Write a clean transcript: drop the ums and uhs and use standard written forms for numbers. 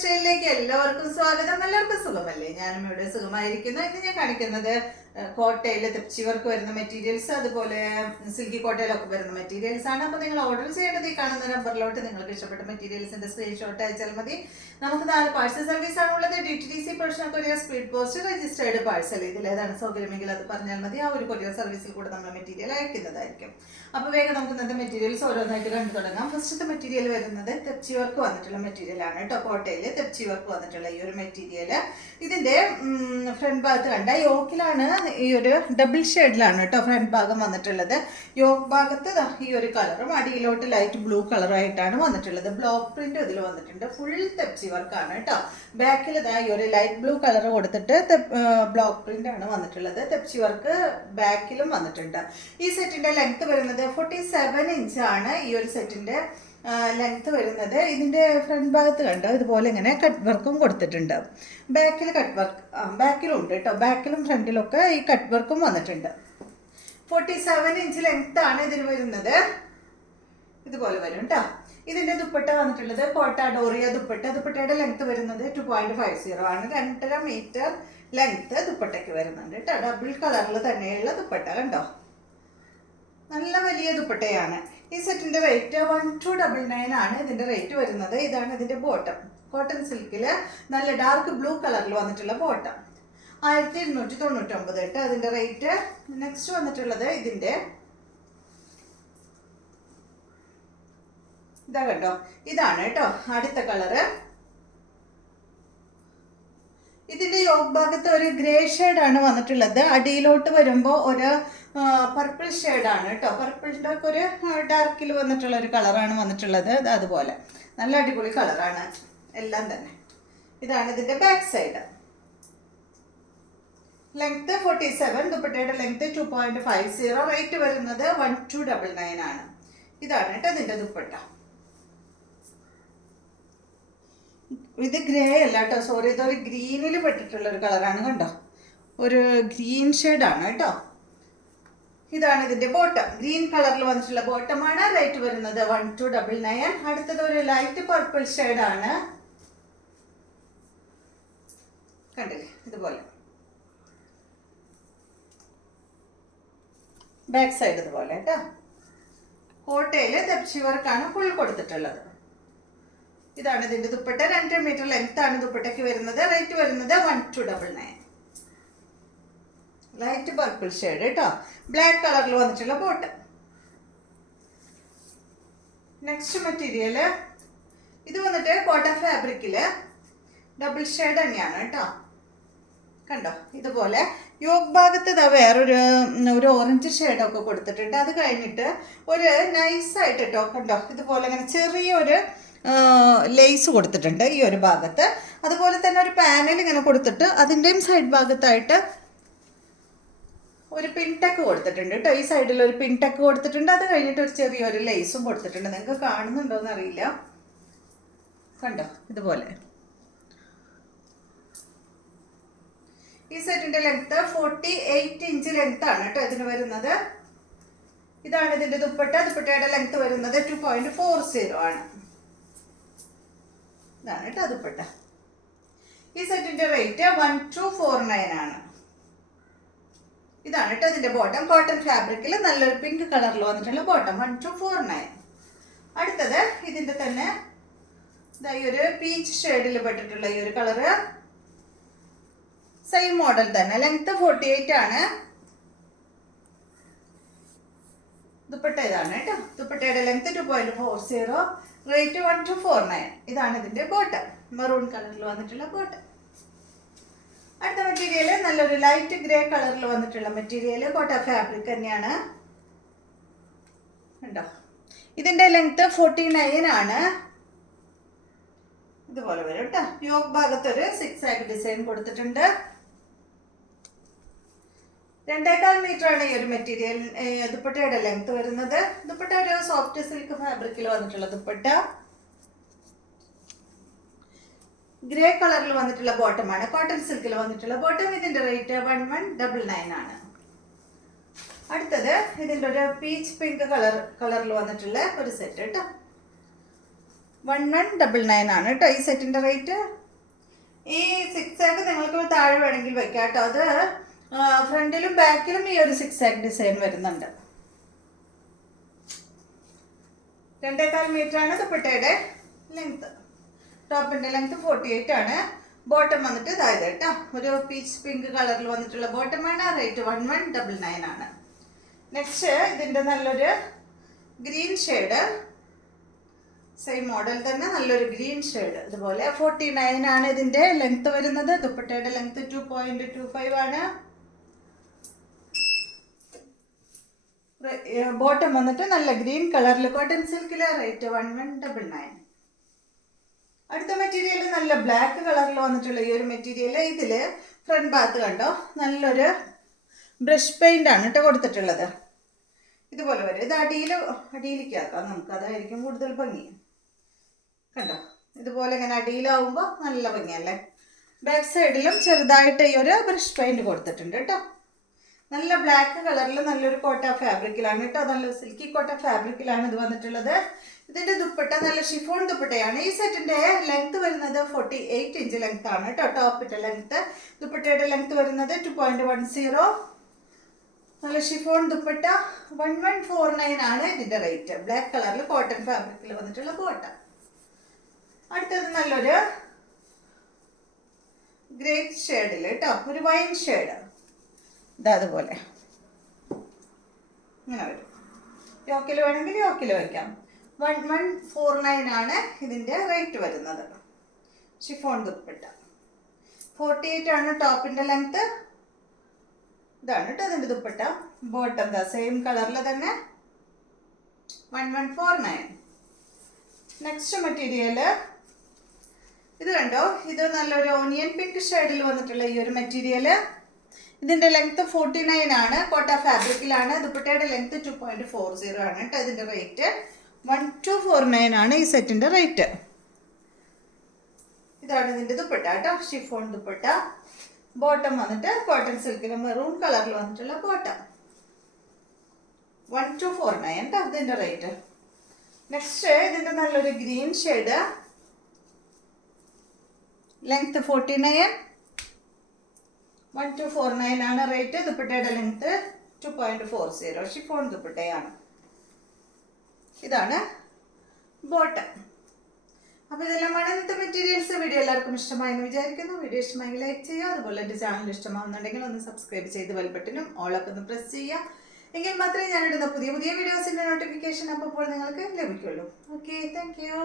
സ്റ്റൈലിലേക്ക് എല്ലാവർക്കും സ്വാഗതം. എല്ലാവർക്കും സുഖമല്ലേ? ഞാനും ഇവിടെ സുഖമായിരിക്കുന്നു. ഇന്ന് ഞാൻ കാണിക്കുന്നത് കോട്ടയിൽ തെച്ചി വർക്ക് വരുന്ന മെറ്റീരിയൽസ്, അതുപോലെ സിൽക്കി കോട്ടയിലൊക്കെ വരുന്ന മെറ്റീരിയൽസ് ആണ്. അപ്പോൾ നിങ്ങൾ ഓർഡർ ചെയ്യേണ്ടത് ഈ കാണുന്ന നമ്പറിലോട്ട് നിങ്ങൾക്ക് ഇഷ്ടപ്പെട്ട മെറ്റീരിയൽസിന്റെ സ്ക്രീൻഷോട്ട് അയച്ചാൽ മതി. നമുക്ക് 4 പാഴ്സൽ സർവീസ് ആണുള്ളത്. DTDC personal courier, speed post, registered parcel. ഇതിലേതാണ് സൗകര്യമെങ്കിൽ അത് പറഞ്ഞാൽ മതി. ആ ഒരു കൊറിയർ സർവീസിൽ കൂടെ നമ്മൾ മെറ്റീരിയൽ അയക്കുന്നതായിരിക്കും. അപ്പോൾ വേഗം നമുക്ക് ഇന്നത്തെ മെറ്റീരിയൽസ് ഓരോന്നായിട്ട് കണ്ടു തുടങ്ങാം. ഫസ്റ്റത്തെ മെറ്റീരിയൽ വരുന്നത് തെച്ചി വർക്ക് വന്നിട്ടുള്ള മെറ്റീരിയൽ ആണ് കേട്ടോ. കോട്ടയിൽ തെച്ചി വർക്ക് വന്നിട്ടുള്ള ഈ ഒരു മെറ്റീരിയൽ, ഇതിന്റെ ഫ്രണ്ട് ഭാഗത്ത് കണ്ട യോക്കിലാണ്, ഈ ഒരു ഡബിൾ ഷെയ്ഡിലാണ് കേട്ടോ ഫ്രണ്ട് ഭാഗം വന്നിട്ടുള്ളത്. യോക്ക് ഭാഗത്ത് ഈ ഒരു കളറും അടിയിലോട്ട് ലൈറ്റ് ബ്ലൂ കളറായിട്ടാണ് വന്നിട്ടുള്ളത്. ബ്ലോക്ക് പ്രിന്റ് ഇതിൽ വന്നിട്ടുണ്ട്. ഫുൾ തെച്ചി വർക്കാണ് കേട്ടോ. ബാക്കിൽ ഈ ഒരു ലൈറ്റ് ബ്ലൂ കളർ കൊടുത്തിട്ട് ബ്ലോക്ക് പ്രിന്റ് ആണ് വന്നിട്ടുള്ളത്. തെച്ചി വർക്ക് ബാക്കിലും വന്നിട്ടുണ്ട്. ഈ സെറ്റിന്റെ ലെങ്ത് വരുന്നത് 47 ഇഞ്ചാണ്. ഈ ഒരു സെറ്റിന്റെ ലെങ്ത് വരുന്നത്. ഇതിന്റെ ഫ്രണ്ട് ഭാഗത്ത് കണ്ടോ ഇതുപോലെ ഇങ്ങനെ കട്ട് വർക്കും കൊടുത്തിട്ടുണ്ട്. ബാക്കിൽ കട്ട് വർക്ക് ബാക്കിലും ഉണ്ട് കേട്ടോ. ബാക്കിലും ഫ്രണ്ടിലൊക്കെ ഈ കട്ട് വർക്കും വന്നിട്ടുണ്ട്. 47 ഇഞ്ച് ലെങ്ത് ആണ് ഇതിന് വരുന്നത്. ഇതുപോലെ വരും കേട്ടോ. ഇതിന്റെ ദുപ്പട്ട വന്നിട്ടുള്ളത് കോട്ട ഡോറിയ ദുപ്പട്ട. ദുപ്പട്ടയുടെ ലെങ്ത് വരുന്നത് 2.50 ആണ്. 2.5 മീറ്റർ ലെങ്ത് ദുപ്പട്ടയ്ക്ക് വരുന്നുണ്ട് കേട്ടോ. ഡബിൾ കളറിൽ തന്നെയുള്ള ദുപ്പട്ട കണ്ടോ, നല്ല വലിയ ദുപ്പട്ടയാണ്. ഈ സെറ്റിന്റെ റേറ്റ് 1299 ആണ് ഇതിന്റെ റേറ്റ് വരുന്നത്. ഇതാണ് ഇതിന്റെ ബോട്ടം. കോട്ടൺ സിൽക്കില് നല്ല ഡാർക്ക് ബ്ലൂ കളറിൽ വന്നിട്ടുള്ള ബോട്ടം. 1299 കേട്ടോ അതിന്റെ റേറ്റ്. നെക്സ്റ്റ് വന്നിട്ടുള്ളത് ഇതിന്റെ ഇതാ കണ്ടോ, ഇതാണ് കേട്ടോ അടുത്ത കളറ്. ഇതിന്റെ യോഗ് ഭാഗത്ത് ഒരു ഗ്രേ ഷെയ്ഡാണ് വന്നിട്ടുള്ളത്. അടിയിലോട്ട് വരുമ്പോൾ ഒരു പർപ്പിൾ ഷെയ്ഡാണ് കേട്ടോ. പർപ്പിളിൻ്റെ ഒക്കെ ഒരു ഡാർക്കിൽ വന്നിട്ടുള്ള ഒരു കളറാണ് വന്നിട്ടുള്ളത്. അതുപോലെ നല്ല അടിപൊളി കളറാണ് എല്ലാം തന്നെ. ഇതാണ് ഇതിന്റെ ബാക്ക് സൈഡ്. ലെങ്ത് 47, ദുപ്പട്ടയുടെ ലെങ്ത് 2.50. റേറ്റ് വരുന്നത് 1299 ആണ്. ഇതാണ് കേട്ടോ ഇതിന്റെ ദുപ്പട്ട. ഇത് ഗ്രേ അല്ല കേട്ടോ, സോറി, ഇതൊരു ഗ്രീനിൽ പെട്ടിട്ടുള്ള ഒരു കളറാണ് കണ്ടോ. ഒരു ഗ്രീൻ ഷെയ്ഡാണ് കേട്ടോ. ഇതാണ് ഇതിന്റെ ബോട്ടം. ഗ്രീൻ കളറിൽ വന്നിട്ടുള്ള ബോട്ടമാണ്. റേറ്റ് വരുന്നത് 1299. അടുത്തത് ഒരു ലൈറ്റ് പർപ്പിൾ ഷെയ്ഡാണ്. കണ്ടില്ലേ ഇതുപോലെ. ബാക്ക് സൈഡ് ഇതുപോലെ കേട്ടോ. കോട്ടയില് തെച്ചി വർക്കാണ് ഫുൾ കൊടുത്തിട്ടുള്ളത്. ഇതാണ് ഇതിന്റെ ദുപ്പട്ട. 2 മീറ്റർ ലെങ്ത് ആണ് ദുപ്പട്ടയ്ക്ക് വരുന്നത്. റേറ്റ് വരുന്നത് 1299. ലൈറ്റ് പർപ്പിൾ ഷെയ്ഡ് കേട്ടോ. ബ്ലാക്ക് കളറിൽ വന്നിട്ടുള്ള ബോട്ടം. നെക്സ്റ്റ് മെറ്റീരിയല് ഇത് വന്നിട്ട് കോട്ടൺ ഫാബ്രിക്കില് ഡബിൾ ഷെയ്ഡ് തന്നെയാണ് കേട്ടോ. കണ്ടോ ഇതുപോലെ. യോഗ് ഭാഗത്ത് ഇതാ വേറൊരു ഓറഞ്ച് ഷെയ്ഡൊക്കെ കൊടുത്തിട്ടുണ്ട്. അത് കഴിഞ്ഞിട്ട് ഒരു നൈസായിട്ട് കേട്ടോ കണ്ടോ ഇതുപോലെ ഇങ്ങനെ ചെറിയൊരു ലേസ് കൊടുത്തിട്ടുണ്ട് ഈ ഒരു ഭാഗത്ത്. അതുപോലെ തന്നെ ഒരു പാനൽ ഇങ്ങനെ കൊടുത്തിട്ട് അതിൻ്റെയും സൈഡ് ഭാഗത്തായിട്ട് ഒരു പിൻടക്ക് കൊടുത്തിട്ടുണ്ട് കേട്ടോ. ഈ സൈഡിൽ ഒരു പിൻടക്ക് കൊടുത്തിട്ടുണ്ട്. അത് കഴിഞ്ഞിട്ട് ഒരു ചെറിയൊരു ലേസും കൊടുത്തിട്ടുണ്ട്. നിങ്ങൾക്ക് കാണുന്നുണ്ടോയെന്ന് അറിയില്ല. കണ്ടോ ഇതുപോലെ. ഈ സെറ്റിന്റെ ലെങ്ത് 48 ഇഞ്ച് ലെങ്ത് ആണ് കേട്ടോ ഇതിന് വരുന്നത്. ഇതാണ് ഇതിന്റെ ദുപ്പട്ട. ദുപ്പട്ടയുടെ ലെങ്ത് വരുന്നത് 2.40 ആണ്. ഇതാണ് കേട്ടോ ദുപ്പട്ട. ഈ സെറ്റിന്റെ റേറ്റ് 1249 ആണ്. ഇതാണ് കേട്ടോ ഇതിന്റെ ബോട്ടം. കോട്ടൺ ഫാബ്രിക്കിൽ നല്ലൊരു പിങ്ക് കളറിൽ വന്നിട്ടുള്ള ബോട്ടം 1249. അടുത്തത് ഇതിന്റെ തന്നെ ഈ ഒരു പീച്ച് ഷെയ്ഡിൽ പെട്ടിട്ടുള്ള ഈ ഒരു കളറ്. സെയിം മോഡൽ തന്നെ. ലെങ്ത് 48 ആണ്. ദുപ്പട്ട ഇതാണ് കേട്ടോ. ദുപ്പട്ടയുടെ ലെങ്ത് 2.40. റേറ്റ് 1249. ഇതാണ് ഇതിന്റെ ബോട്ടം. മെറൂൺ കളറിൽ വന്നിട്ടുള്ള ബോട്ടം. അടുത്ത മെറ്റീരിയല് നല്ലൊരു ലൈറ്റ് ഗ്രേ കളറിൽ വന്നിട്ടുള്ള മെറ്റീരിയൽ. കോട്ട ഫാബ്രിക് തന്നെയാണ് കണ്ടോ. ഇതിന്റെ ലെങ്ത് 49 ആണ്. ഇതുപോലെ വരും കേട്ടോ. യോക്ക് ഭാഗത്തൊരു 6 ആഗ് ഡിസൈൻ കൊടുത്തിട്ടുണ്ട്. 2.25 മീറ്റർ ആണ് ഈ ഒരു മെറ്റീരിയൽ. ദുപ്പട്ടയുടെ ലെങ്ത് വരുന്നത്. ദുപ്പട്ട ഒരു സോഫ്റ്റ് സിൽക്ക് ഫാബ്രിക്കിൽ വന്നിട്ടുള്ള ദുപ്പട്ട. ഗ്രേ കളറിൽ വന്നിട്ടുള്ള ബോട്ടമാണ്. കോട്ടൺ സിൽക്കിൽ വന്നിട്ടുള്ള ബോട്ടം. ഇതിന്റെ റേറ്റ് 1199 ആണ്. അടുത്തത് ഇതിന്റെ ഒരു പീച്ച് പിങ്ക് കളറിൽ വന്നിട്ടുള്ള ഒരു സെറ്റ് കേട്ടോ. 1199 ആണ് കേട്ടോ ഈ സെറ്റിൻ്റെ റേറ്റ്. ഈ സിക്സ് ആക്ക് നിങ്ങൾക്ക് താഴെ വേണമെങ്കിൽ വെക്കാം കേട്ടോ. അത് ഫ്രണ്ടിലും ബാക്കിലും ഈ ഒരു സിക്സ് ആക്ക് ഡിസൈൻ വരുന്നുണ്ട്. 2.25 മീറ്ററാണ് ദുപ്പട്ടയുടെ ലെങ്ത്. ടോപ്പിൻ്റെ ലെങ്ത് 48 ആണ്. ബോട്ടം വന്നിട്ട് ഇതായത് കേട്ടോ, ഒരു പീച്ച് പിങ്ക് കളറിൽ വന്നിട്ടുള്ള ബോട്ടമാണ്. റേറ്റ് 1199 ആണ്. നെക്സ്റ്റ് ഇതിൻ്റെ നല്ലൊരു ഗ്രീൻ ഷെയ്ഡ്, സെയിം മോഡൽ തന്നെ നല്ലൊരു ഗ്രീൻ ഷെയ്ഡ്. ഇതുപോലെ 49 ആണ് ഇതിൻ്റെ ലെങ്ത് വരുന്നത്. ദുപ്പട്ടയുടെ ലെങ്ത് 2.25 ആണ്. ബോട്ടം വന്നിട്ട് നല്ല ഗ്രീൻ കളറിൽ കോട്ടൺ സിൽക്കിൽ. റേറ്റ് 1199. അടുത്ത മെറ്റീരിയൽ നല്ല ബ്ലാക്ക് കളറിൽ വന്നിട്ടുള്ള ഈ ഒരു മെറ്റീരിയൽ. ഇതിൽ ഫ്രണ്ട് ഭാഗത്ത് കണ്ടോ നല്ലൊരു ബ്രഷ് പെയിൻ്റ് ആണ് കേട്ടോ കൊടുത്തിട്ടുള്ളത്. ഇതുപോലെ വരും. ഇത് അടിയിലേക്ക് ആക്കാം നമുക്ക്, അതായിരിക്കും കൂടുതൽ ഭംഗി. കണ്ടോ ഇതുപോലെ ഇങ്ങനെ അടിയിലാവുമ്പോൾ നല്ല ഭംഗിയല്ലേ. ബാക്ക് സൈഡിലും ചെറുതായിട്ട് ഈ ഒരു ബ്രഷ് പെയിൻറ് കൊടുത്തിട്ടുണ്ട് കേട്ടോ. നല്ല ബ്ലാക്ക് കളറിൽ നല്ലൊരു കോട്ട ഫാബ്രിക്കിലാണ് കേട്ടോ. നല്ല സിൽക്കി കോട്ട ഫാബ്രിക്കിലാണ് ഇത് വന്നിട്ടുള്ളത്. ഇതിൻ്റെ ദുപ്പട്ട നല്ല ഷിഫോൺ ദുപ്പട്ടയാണ്. ഈ സെറ്റിൻ്റെ ലെങ്ത് വരുന്നത് 48 ഇഞ്ച് ലെങ്ത് ആണ് കേട്ടോ. ടോപ്പിൻ്റെ ലെങ്ത്. ദുപ്പട്ടയുടെ ലെങ്ത് വരുന്നത് 2.10. നല്ല ഷിഫോൺ ദുപ്പട്ട 1149 ആണ് ഇതിൻ്റെ റേറ്റ്. ബ്ലാക്ക് കളറിൽ കോട്ടൺ ഫാബ്രിക്കിൽ വന്നിട്ടുള്ള കോട്ട. അടുത്തത് നല്ലൊരു ഗ്രേപ്പ് ഷെയ്ഡിൽ കേട്ടോ, ഒരു വൈൻ ഷെയ്ഡ്. ഇതാ അതുപോലെ ഇങ്ങനെ വരും. യോക്കിൽ വേണമെങ്കിൽ യോക്കിൽ വയ്ക്കാം. 1149 ആണ് ഇതിൻ്റെ റേറ്റ് വരുന്നത്. ഷിഫോൺ ദുപ്പട്ട 48 ആണ് ടോപ്പിൻ്റെ ലെങ്ത്. ഇതാണ് കേട്ടോ അതിൻ്റെ ദുപ്പട്ട. ബോട്ടം എന്താ സെയിം കളറിൽ തന്നെ 1149. നെക്സ്റ്റ് മെറ്റീരിയൽ ഇത് കണ്ടോ, ഇത് നല്ലൊരു ഓണിയൻ പിങ്ക് ഷെയ്ഡിൽ വന്നിട്ടുള്ള ഈ ഒരു മെറ്റീരിയൽ. ഇതിൻ്റെ ലെങ്ത് 49 ആണ്. കോട്ട ഫാബ്രിക്കിലാണ്. ദുപ്പട്ടയുടെ ലെങ്ത് 2.40 ആണ് കേട്ടോ. ഇതിൻ്റെ റേറ്റ് 1249 ആണ് ഈ സെറ്റിൻ്റെ റേറ്റ്. ഇതാണ് ഇതിൻ്റെ ദുപ്പട്ട കേട്ടോ, ഷിഫോൺ ദുപ്പട്ട. ബോട്ടം വന്നിട്ട് കോട്ടൺ സിൽക്കിൽ മെറൂൺ കളറിൽ വന്നിട്ടുള്ള ബോട്ടം. 1249 കേട്ടോ ഇതിൻ്റെ റേറ്റ്. നെക്സ്റ്റ് ഇതിൻ്റെ നല്ലൊരു ഗ്രീൻ ഷെയ്ഡ്. ലെങ്ത് 49, 1249 ആണ് റേറ്റ്. ദുപ്പട്ടയുടെ ലെങ്ത് 2.40. ഷിഫോൺ ദുപ്പട്ടയാണ്. ഇതാണ് ബോട്ടം. അപ്പോൾ ഇതെല്ലാമാണ് ഇന്നത്തെ മെറ്റീരിയൽസ്. വീഡിയോ എല്ലാവർക്കും ഇഷ്ടമായെന്ന് വിചാരിക്കുന്നു. വീഡിയോ ഇഷ്ടമായെങ്കിൽ ലൈക്ക് ചെയ്യുക. അതുപോലെ എൻ്റെ ചാനൽ ഇഷ്ടമാവുന്നുണ്ടെങ്കിൽ ഒന്ന് സബ്സ്ക്രൈബ് ചെയ്ത് ബെൽ ബട്ടനും ഓളൊക്കെ ഒന്ന് പ്രസ് ചെയ്യുക. എങ്കിൽ മാത്രമേ ഞാനിടുന്ന പുതിയ പുതിയ വീഡിയോസിൻ്റെ നോട്ടിഫിക്കേഷൻ അപ്പോൾ നിങ്ങൾക്ക് ലഭിക്കുള്ളൂ. Okay, thank you.